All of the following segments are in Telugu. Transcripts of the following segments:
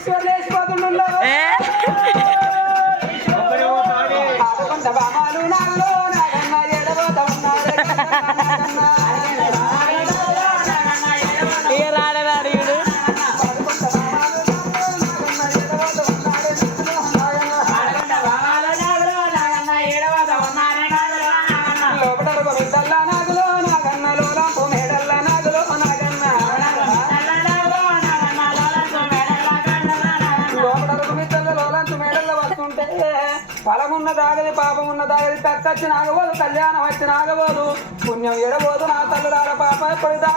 Sertanejo todo mundo. É? ಫಲವುನ್ನದಾಗಲಿ ಪಾಪ ಉನ್ನದಾಗಲಿ ತಕ್ಕಿನ ಕಲ್ಯಾಣ ಹಚ್ಚಿನಾಗಬಹುದು ಪುಣ್ಯ ಇರಬಹುದು ನಾ ತಂದದಾಗ ಪಾಪ ಕುಳಿತ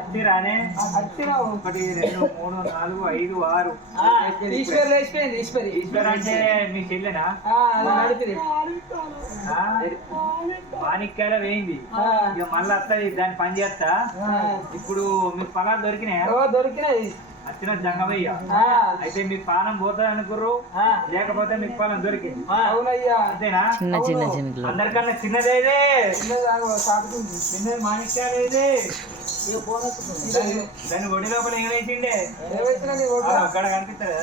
అట్టిరానే అట్టిరావు ఒకటి రెండు మూడు నాలుగు ఐదు ఆరు ఈశ్వర్ లేచిపోయింది ఈశ్వర్ ఈశ్వర్ అంటే మీకు వెళ్ళినా మాణిక్యాల వేయింది ఇక మళ్ళీ వస్తుంది దాన్ని పని చేస్తా ఇప్పుడు మీకు పలాలు దొరికినాయా దొరికినాయి అచ్చిన జంగమయ్య అయితే మీ పానం పోతాయి అనుకుర్రు లేకపోతే మీకు అవునయ్యా అంతేనా చిన్న చిన్న అందరికన్నా చిన్నదేదే చిన్నది మాణిక్యాలు ఏదే దాని ఒడి లోపల ఏమైతుండే అక్కడ కనిపిస్తారు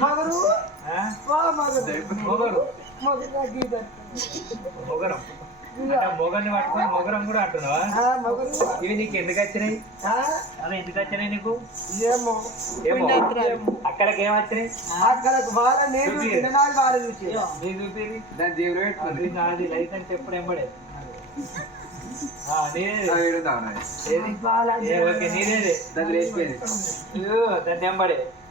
మా గురు మొగన్ని పట్టుకొని మొగరం కూడా అంటున్నావా ఇవి నీకు ఎందుకు వచ్చినాయి అలా ఎందుకు వచ్చినాయి నీకు ఏమో ఏమో అక్కడికి ఏమి వచ్చినాయి అక్కడికి బాగా నేను తిన్నాడు బాగా చూసి నేను చూపేది దాని దేవుడు లైఫ్ అని చెప్పడం ఎంబడే నేను దాన్ని ఎంబడే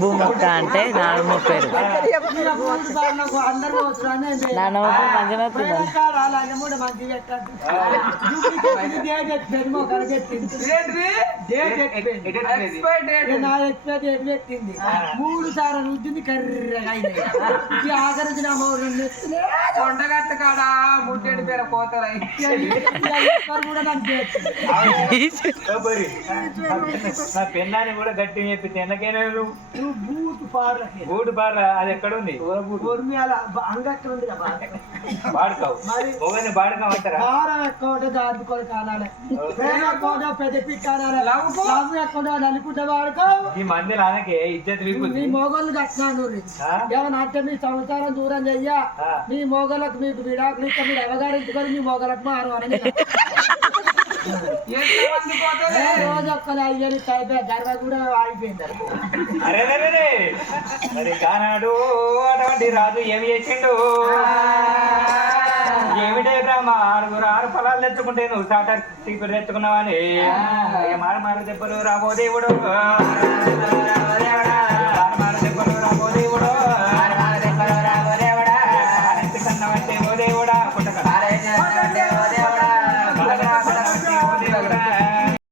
భూమొక్క అంటే నానమ్మ పేరు మూడు సార్లు ఉంటుంది కర్రీ ఆఖరించిన కొండగట్ట కాడా ముట్టేడు పేరు పోతారు కూడా నా పెన్నాన్ని కూడా గట్టి చెప్పి తినకైనా బూట్ పార్ బూట్ పార్ అది ఎక్కడ ఉంది బాడకావు మరి పోగానే బాడకావు అంటారా పార ఎక్కడ దాటుకోవాలి కానాలే వాడుకో ఈ మంది నాన్నకి ఇద్దరు మీ మోగోళ్ళు కట్టినాను ఏమన్నా అంటే మీ సంసారం దూరం చెయ్యా మీ మోగలకు మీకు విడాకులు ఇస్తే మీరు ఎవగారించుకొని మీ మోగలకు మారు అని కానాడు అటువంటి రాజు ఏమి చేసిండు ఏమిటే బ్రహ్మా ఆరుగురు ఆరు ఫలాలు తెచ్చుకుంటే నువ్వు సాటర్ టీపీ అని మారు మారు దెబ్బలు రాబోదేవుడు